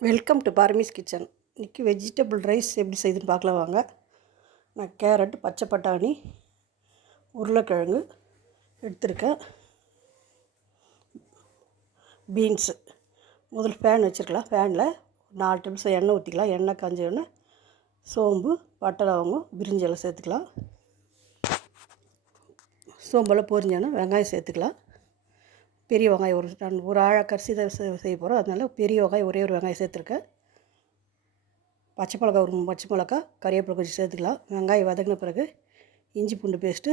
Welcome to பார்மிஸ் kitchen. இன்றைக்கி vegetable rice எப்படி செய்யுதுன்னு பார்க்கலாம் வாங்க. நான் கேரட் பச்சை பட்டாணி உருளைக்கிழங்கு எடுத்திருக்கேன். பீன்ஸு. முதல்ல ஃபேன் வச்சுருக்கலாம். ஃபேனில் நாலு நிமிஷம் எண்ணெய் ஊற்றிக்கலாம் எண்ணெய் காஞ்ச உடனே சோம்பு பட்டை லவங்கம் பிரிஞ்செல்லாம் சேர்த்துக்கலாம். சோம்பெல்லாம் பொரிஞ்சோன்னா வெங்காயம் சேர்த்துக்கலாம். பெரிய வெங்காயம் ஒரு நான் ஒரு ஆழக்கரிசி தான் செய்ய போகிறோம் அதனால பெரிய வெங்காயம் ஒரே ஒரு வெங்காயம் சேர்த்துருக்கேன். பச்சை மிளகா ஒரு பச்சை மிளகா கறிவேப்பிலை கொஞ்சம் சேர்த்துக்கலாம். வெங்காயம் வதங்கின பிறகு இஞ்சி பூண்டு பேஸ்ட்டு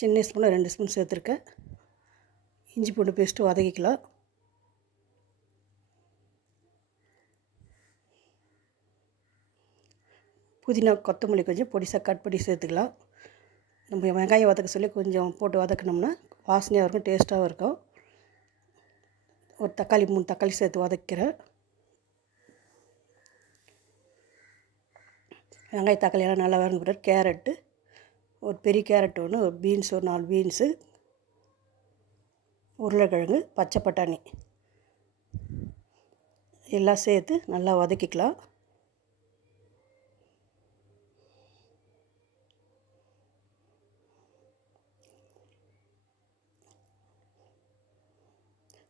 சின்ன ஸ்பூனில் ரெண்டு ஸ்பூன் சேர்த்துருக்கேன். இஞ்சி பூண்டு பேஸ்ட்டு வதக்கிக்கலாம். புதினா கொத்தமல்லி கொஞ்சம் பொடிசாக கட் பண்ணி சேர்த்துக்கலாம். நம்ம வெங்காயம் வதக்க சொல்லி கொஞ்சம் போட்டு வதக்கினோம்னா வாசனையாக இருக்கும் டேஸ்ட்டாகவும் இருக்கும். ஒரு தக்காளி மூணு தக்காளி சேர்த்து வதக்கிறேன். வெங்காய தக்காளி எல்லாம் நல்லா வதங்க பிறகு கேரட்டு ஒரு பெரிய கேரட் ஒன்று ஒரு பீன்ஸ் ஒரு நாலு பீன்ஸு உருளைக்கிழங்கு பச்சை பட்டாணி. எல்லாம் சேர்த்து நல்லா வதக்கிக்கலாம்.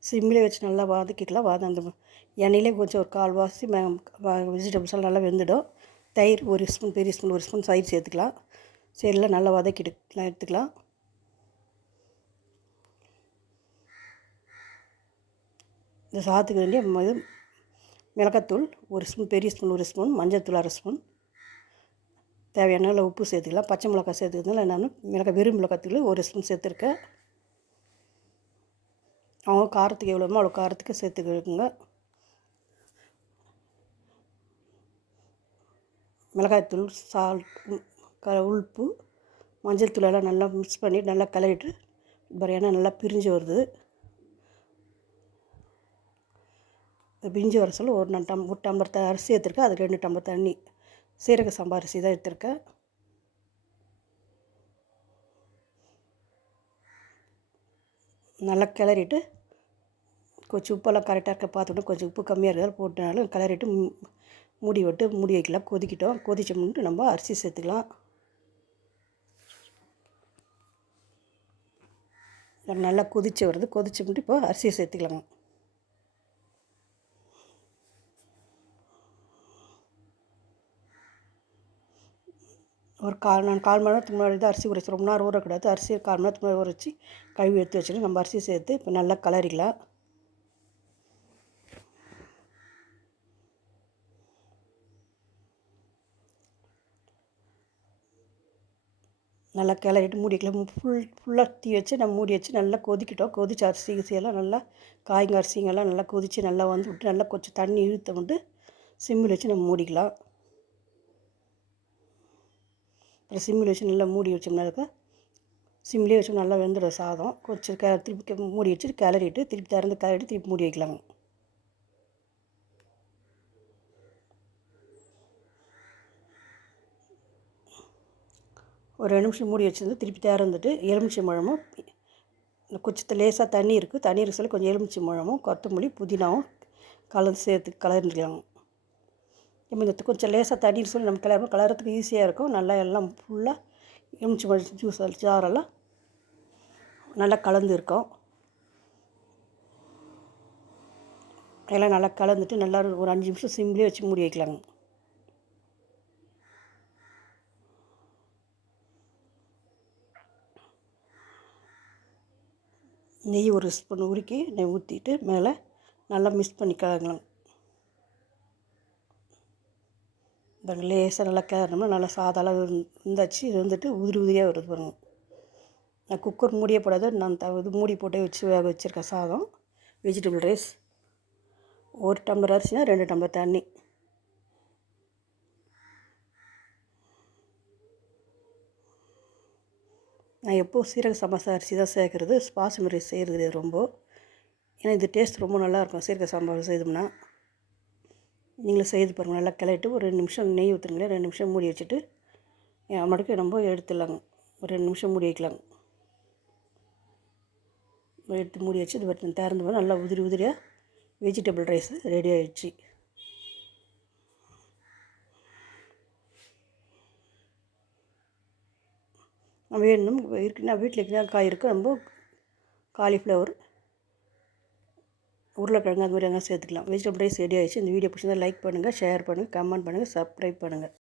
சிம்மில் வச்சு நல்லா வதக்கிக்கலாம் வத அந்த எண்ணெயிலே கொஞ்சம் ஒரு கால்வாசி வெஜிடபிள்ஸ் எல்லாம் நல்லா வெந்துடும். தயிர் ஒரு ஸ்பூன் பெரிய ஸ்பூன் ஒரு ஸ்பூன் தயிர் சேர்த்துக்கலாம். சரிலாம் நல்லா வதக்கிட்டுலாம் எடுத்துக்கலாம். இந்த சாதத்துக்கு வேண்டிய இது மிளகாத்தூள் ஒரு ஸ்பூன் பெரிய ஸ்பூன் ஒரு ஸ்பூன் மஞ்சள்தூள் அரை ஸ்பூன் தேவையான உப்பு சேர்த்துக்கலாம். பச்சை மிளகாய் சேர்த்துக்கிறதுனால நான் மிளகாய் வெறும் மிளகாத்தூள் ஒரு ஸ்பூன் சேர்த்துருக்கேன். காரத்துக்கு எவ்வளோமோ அவ்வளோ காரத்துக்கு சேர்த்துக்கிடுங்க மிளகாய்த்தூள் சால்ட் க உப்பு மஞ்சள் தூள் எல்லாம் நல்லா மிக்ஸ் பண்ணி நல்லா கலரிட்டு பிரியாணி நல்லா பிரிஞ்சு வருது. பிரிஞ்சு வர சொல்ல ஒரு நான் டம் ஒரு டம்ளர் த அரிசி எடுத்துருக்கேன். அது ரெண்டு டம்ளர் தண்ணி சீரக சம்பா அரிசி தான் எடுத்திருக்கேன். நல்லா கிளறிட்டு கொஞ்சம் உப்பெல்லாம் கரெக்டாக இருக்க பார்த்துட்டு கொஞ்சம் உப்பு கம்மியாக இருக்கிறது போட்டனாலும் கலரிட்டு மூடி விட்டு மூடி வைக்கலாம் கொதிக்கிட்டோம். கொதிச்ச முன்ட்டு நம்ம அரிசி சேர்த்துக்கலாம். நல்லா கொதிச்சு வருது கொதிச்சு முட்டு இப்போ அரிசியை சேர்த்துக்கலாம். ஒரு கால் நான் கால் மணி நேரத்துக்கு முன்னாடி தான் அரிசி உரைச்சி ரொம்ப நேரம் ஊறக்கூடாது. அரிசி கால் மணி நேரத்துக்கு முன்னாடி ஊற வச்சு கழுவி எடுத்து வச்சுட்டு நம்ம அரிசி சேர்த்து இப்போ நல்லா கலரிக்கலாம். நல்லா கிளறிட்டு மூடிக்கலாம் ஃபுல் ஃபுல்லாக தீ வச்சு நம்ம மூடி வச்சு நல்லா கொதிக்கிட்டோம். கொதிச்சு அரிசி கிரிசியெல்லாம் நல்லா காய்ங்க அரிசிங்கெல்லாம் நல்லா கொதித்து நல்லா வந்து விட்டு நல்லா கொஞ்சம் தண்ணி இழுத்த விட்டு சிம்மில் வச்சு நம்ம மூடிக்கலாம். அப்புறம் சிம்மில் வச்சு நல்லா மூடி வச்சோம்னாக்கா சிம்லேயே வச்சு நல்லா வெந்துடும் சாதம். கொஞ்சம் க திருப்பி மூடி வச்சுட்டு கிளறிட்டு திருப்பி திறந்து கிளறிட்டு திருப்பி மூடி வைக்கலாங்க ஒரு ரெண்டு நிமிஷம் மூடி வச்சிருந்து திருப்பி திறந்துட்டு எலுமிச்சை பழமும் கொஞ்சம் லேசாக தண்ணி இருக்குது தண்ணி இருக்க சொல்லி கொஞ்சம் எலுமிச்சை பழமும் கொத்தமல்லி புதினாவும் கலந்து சேர்த்து கலந்துக்கலாம். நம்ம இந்த கொஞ்சம் லேசாக தண்ணி இருக்க சொல்லி நம்ம கிளறும் கலரத்துக்கு ஈஸியாக இருக்கும். நல்லா எல்லாம் ஃபுல்லாக எலுமிச்சை பழம் ஜூஸ் ஜாரெல்லாம் நல்லா கலந்து இருக்கும். எல்லாம் நல்லா கலந்துட்டு நல்லா ஒரு அஞ்சு நிமிஷம் சிம்லேயே வச்சு மூடி வைக்கலாங்க. நெய் ஒரு ஸ்பூன் உருக்கி நெய் ஊற்றிட்டு மேலே நல்லா மிக்ஸ் பண்ணி கலங்கலாம் இந்த லேசாக நல்லா கிளறினோம்னா நல்லா சாதாலாம் இருந்தாச்சு. இது வந்துட்டு உதிரி உதிரியாக வருது பாருங்க. நான் குக்கர் மூடியே போடாது நான் த இது மூடி போட்டே வச்சு வேக வச்சுருக்கேன் சாதம். வெஜிடபிள் ரைஸ் ஒரு டம்ளர் அரிசினா ரெண்டு டம்ளர் தண்ணி. நான் எப்போது சீரக சம்பா அரிசி தான் சேர்க்குறது பாசுமரி செய்கிறது ரொம்ப. ஏன்னா இது டேஸ்ட் ரொம்ப நல்லாயிருக்கும். சீரக சம்பா செய்தோம்னா. நீங்களும் செய்து பாருங்கள் நல்லா கிளறிட்டு ஒரு ரெண்டு நிமிஷம் நெய் ஊற்றுங்களேன் ரெண்டு நிமிஷம் மூடி வச்சுட்டு மடக்கு நம்ம எடுத்துடலாங்க. ஒரு ரெண்டு நிமிஷம் மூடி வைக்கலாங்க எடுத்து மூடி வச்சு இது திறந்து நல்லா உதிரி உதிரியாக வெஜிடபிள் ரைஸ் ரெடி ஆகிடுச்சு நம்ம வேணும். இருக்குன்னா வீட்டில் இருக்கிற காய் இருக்குது நம்ம காலிஃப்ளவர் உருளைக்கிழங்கு அது மாதிரி எங்கே சேர்த்துக்கலாம். வெஜிடபிள் ரைஸ் ரெடி ஆகிடுச்சு இந்த வீடியோ பிடிச்சிருந்தா லைக் பண்ணுங்கள் ஷேர் பண்ணுங்கள் கமெண்ட் பண்ணுங்கள் சப்ஸ்கிரைப் பண்ணுங்கள்